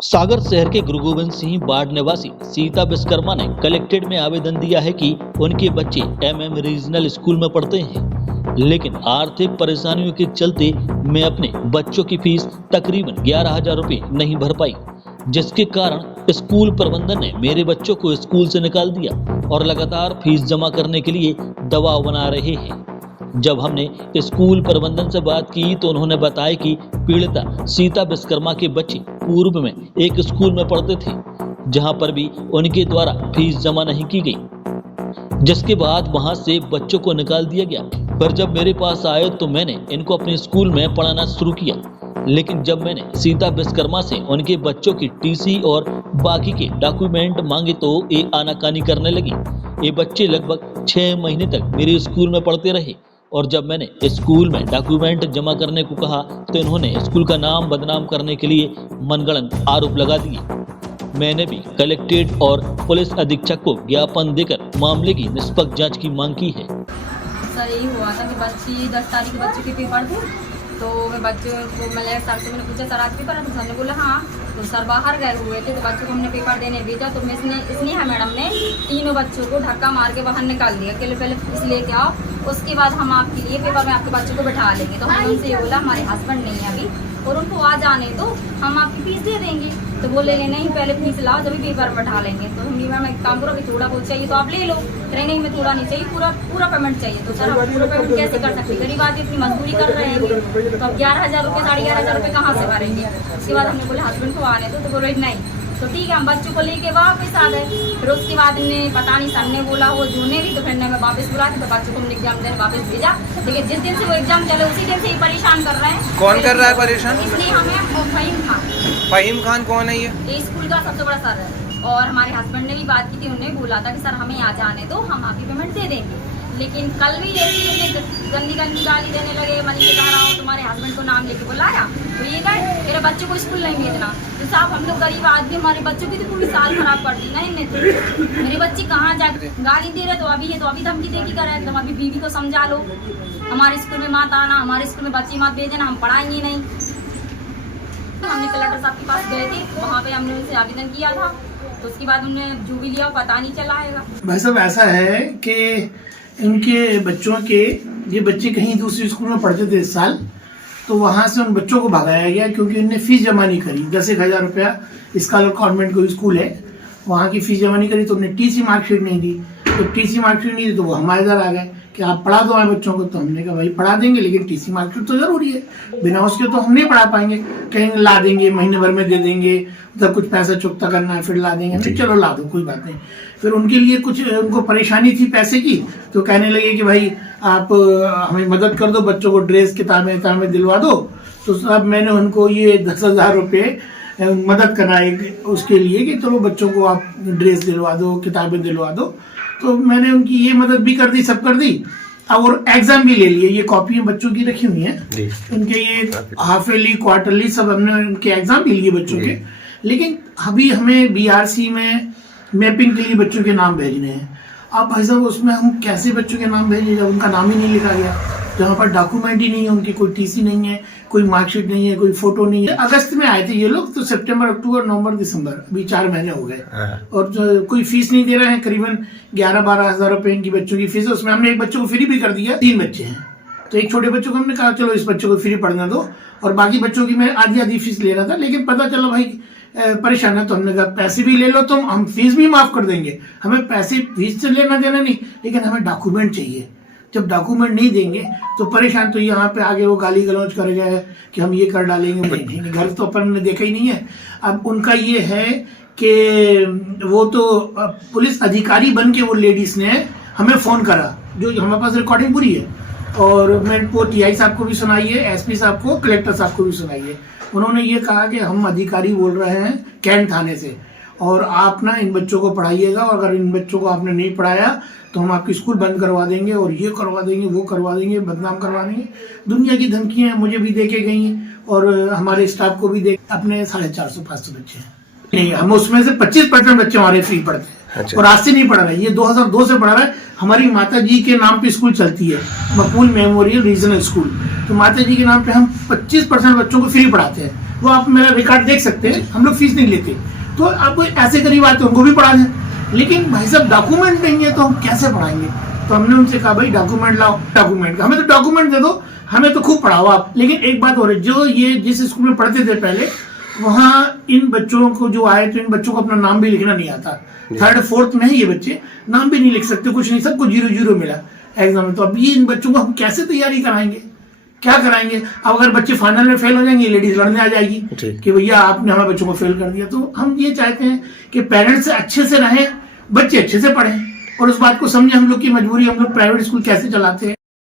सागर शहर के गुरु गोविंद सिंह वार्ड निवासी सीता विश्वकर्मा ने कलेक्ट्रेट में आवेदन दिया है कि उनके बच्चे एमएम रीजनल स्कूल में पढ़ते हैं, लेकिन आर्थिक परेशानियों के चलते मैं अपने बच्चों की फीस तकरीबन 11,000 रुपये नहीं भर पाई, जिसके कारण स्कूल प्रबंधन ने मेरे बच्चों को स्कूल से निकाल दिया और लगातार फीस जमा करने के लिए दबाव बना रहे हैं। जब हमने स्कूल प्रबंधन से बात की तो उन्होंने बताया कि पीड़िता सीता विश्वकर्मा के बच्चे पूर्व में एक स्कूल में पढ़ते थे, जहां पर भी उनके द्वारा फीस जमा नहीं की गई, जिसके बाद वहां से बच्चों को निकाल दिया गया। पर जब मेरे पास आए तो मैंने इनको अपने स्कूल में पढ़ाना शुरू किया, लेकिन जब मैंने सीता विश्वकर्मा से उनके बच्चों की टीसी और बाकी के डॉक्यूमेंट मांगे तो ये आनाकानी करने लगी। ये बच्चे लगभग 6 महीने तक मेरे स्कूल में पढ़ते रहे और जब मैंने स्कूल में डॉक्यूमेंट जमा करने को कहा तो इन्होंने स्कूल का नाम बदनाम करने के लिए मनगढ़ंत आरोप लगा दिए। मैंने भी कलेक्ट्रेट और पुलिस अधीक्षक को ज्ञापन देकर मामले की निष्पक्ष जांच की मांग की है। सर यही हुआ था कि बच्ची 10 तारीख के बच्चों के पेपर थे, तो मैं बच्चों को मैंने सर से मैंने पूछा सर आज पेपर है, तो सर ने बोला हाँ। तो सर बाहर गए हुए थे तो बच्चों को हमने पेपर देने भेजा, तो इसने मैडम ने तीनों बच्चों को धक्का मार के बाहर निकाल दिया कि पहले फीस लेके आओ, उसके बाद हम आपके लिए पेपर में आपके बच्चों को बैठा लेंगे। तो हमने उनसे ये बोला हमारे हस्बैंड नहीं है अभी और उनको आ जाने दो, हम आपकी फीस दे देंगे। तो बोले नहीं पहले फीस लाओ जब पेपर बैठा लेंगे। तो हम मैम एक काम करो कि थोड़ा बहुत चाहिए तो आप ले लो, कह नहीं मैं थोड़ा नहीं चाहिए, पूरा पेमेंट चाहिए। तो सर हम पूरा पेमेंट कैसे कर सकते, गरीब आदमी इतनी मजदूरी कर रहे हैं, तो अब 11,000 रुपये 11,500 रुपये कहाँ से भरेंगे। उसके बाद हमने बोले हस्बैंड को आने दो, तो बोले नहीं। तो ठीक है हम बच्चों को लेके वापस आ गए। फिर उसके बाद इन्हें पता नहीं सर ने बोला वो जूने भी, तो फिर मैं वापस बुला के तो बच्चों को हमने एग्जाम देने वापस भेजा। लेकिन जिस दिन से वो एग्जाम चले उसी दिन से ही परेशान कर रहे हैं। कौन कर रहा है परेशान? इसलिए हमें फहीम खान कौन है ये स्कूल का सबसे बड़ा सर है और हमारे हस्बैंड ने भी बात की थी, उन्होंने बोला था कि सर हमें आ जाने दो, हम आपकी पेमेंट दे देंगे। लेकिन कल भी ऐसी गंदी गाली देने लगे, मनी से कह रहा हूँ तुम्हारे हस्बैंड को नाम लेके बुलाया तो ये गए मेरे बच्चों को स्कूल नहीं भेजना। तो साहब हम लोग गरीब आदमी, हमारे बच्चों की तो पूरी साल खराब कर दी ना इनने। तो मेरे बच्चे कहाँ जाके गाली दे रहे, तो अभी धमकी दे की कर रहे, तुम अभी बीवी को समझा लो, हमारे स्कूल में मत आना, हमारे स्कूल में बच्चे मत भेजना, हम पढ़ाएंगे नहीं। हमने कलेक्टर साहब के पास गए थे, वहाँ पे हमने उनसे आवेदन किया था, तो उसके बाद उन्होंने जो भी लिया पता नहीं चला है। भाई साहब ऐसा है कि इनके बच्चों के ये बच्चे कहीं दूसरे स्कूल में पढ़ते थे इस साल, तो वहाँ से उन बच्चों को भगाया गया क्योंकि इनने फीस जमा नहीं करी। 10,000 रुपया स्कॉलर कॉन्वेंट कोई स्कूल है वहाँ की फीस जमा नहीं करी, तो उन्हें टीसी मार्कशीट नहीं दी। तो टीसी मार्कशीट नहीं दी तो वो हमारे इधर आ गए कि आप पढ़ा दो हमारे बच्चों को। तो हमने कहा भाई पढ़ा देंगे, लेकिन टीसी मार्कशीट तो जरूरी है, बिना उसके तो हम नहीं पढ़ा पाएंगे। कहीं ला देंगे, महीने भर में दे देंगे, उधर कुछ पैसा चुकता करना है फिर ला देंगे। नहीं चलो ला दो कोई बात नहीं। फिर उनके लिए कुछ उनको परेशानी थी पैसे की, तो कहने लगे कि भाई आप हमें मदद कर दो, बच्चों को ड्रेस किताबें दिलवा दो। तो अब मैंने उनको ये 10,000 रुपये मदद कराए उसके लिए कि चलो बच्चों को आप ड्रेस दिलवा दो, किताबें दिलवा दो। तो मैंने उनकी ये मदद भी कर दी, सब कर दी। और एग्जाम भी ले लिए, ये कॉपियां बच्चों की रखी हुई हैं, उनके ये हाफ ईयरली क्वार्टरली सब हमने उनके एग्जाम भी लिए बच्चों के। लेकिन अभी हमें बीआरसी में मैपिंग के लिए बच्चों के नाम भेजने हैं। अब भाई साहब उसमें हम कैसे बच्चों के नाम भेजें जब उनका नाम ही नहीं लिखा गया, जहाँ पर डॉक्यूमेंट ही नहीं है, उनकी कोई टीसी नहीं है, कोई मार्कशीट नहीं है, कोई फोटो नहीं है। अगस्त में आए थे ये लोग, तो सितंबर, अक्टूबर, नवंबर, दिसंबर, अभी 4 महीने हो गए और कोई फीस नहीं दे रहे हैं। करीबन 11-12 हज़ार रुपए इनकी बच्चों की फीस है। उसमें हमने एक बच्चों को फ्री भी कर दिया। 3 बच्चे हैं, तो एक छोटे बच्चों को हमने कहा चलो इस बच्चों को फ्री पढ़ने दो, और बाकी बच्चों की मैं आधी फीस ले रहा था। लेकिन पता चला भाई परेशान है, तो हमने कहा पैसे भी ले लो तुम, हम फीस भी माफ कर देंगे, हमें पैसे फीस से लेना देना नहीं, लेकिन हमें डॉक्यूमेंट चाहिए। जब डॉक्यूमेंट नहीं देंगे तो परेशान, तो यहाँ पे आगे वो गाली गलौज कर गए कि हम ये कर डालेंगे। नहीं, घर तो अपन ने देखा ही नहीं है। अब उनका ये है कि वो तो पुलिस अधिकारी बन के वो लेडीज ने हमें फोन करा, जो हमारे पास रिकॉर्डिंग पूरी है, और मैं वो टीआई साहब को भी सुनाई है, एसपी साहब को, कलेक्टर साहब को भी सुनाई है। उन्होंने ये कहा कि हम अधिकारी बोल रहे हैं कैंट थाने से, और आप ना इन बच्चों को पढ़ाइएगा, और अगर इन बच्चों को आपने नहीं पढ़ाया तो हम आपकी स्कूल बंद करवा देंगे, और ये करवा देंगे, वो करवा देंगे, बदनाम करवा देंगे। दुनिया की धमकियां मुझे भी देके गई और हमारे स्टाफ को भी दे। अपने 450-500 बच्चे हैं, नहीं हम उसमें से 25% बच्चे हमारे फ्री पढ़ते हैं। अच्छा। और आज से नहीं पढ़ रहे, ये 2002 से पढ़ रहा है। हमारी माता जी के नाम पे स्कूल चलती है, मकबूल मेमोरियल रीजनल स्कूल, तो माता जी के नाम पे हम 25% बच्चों को फ्री पढ़ाते हैं। वो आप मेरा रिकॉर्ड देख सकते हैं, हम लोग फीस नहीं लेते। तो आपको ऐसे गरीब आते हैं उनको भी पढ़ा दें, लेकिन भाई साहब डॉक्यूमेंट नहीं है तो हम कैसे पढ़ाएंगे। तो हमने उनसे कहा भाई डॉक्यूमेंट लाओ, डॉक्यूमेंट हमें तो डॉक्यूमेंट दे दो, हमें तो खूब पढ़ाओ आप। लेकिन एक बात और है, जो ये जिस स्कूल में पढ़ते थे पहले, वहाँ इन बच्चों को जो आए तो इन बच्चों को अपना नाम भी लिखना नहीं आता। 3rd 4th में ही ये बच्चे नाम भी नहीं लिख सकते, कुछ नहीं, सबको 0 मिला एग्जाम में। तो अब ये इन बच्चों को हम कैसे तैयारी कराएंगे, क्या कराएंगे। अब अगर बच्चे फाइनल में फेल हो जाएंगे, लेडीज लड़ने आ जाएगी कि भैया आपने हमारे बच्चों को फेल कर दिया। तो हम ये चाहते हैं कि पेरेंट्स अच्छे से रहें, बच्चे अच्छे से पढ़ें, और उस बात को समझे हम लोग की मजबूरी, हम लोग प्राइवेट स्कूल कैसे चलाते हैं।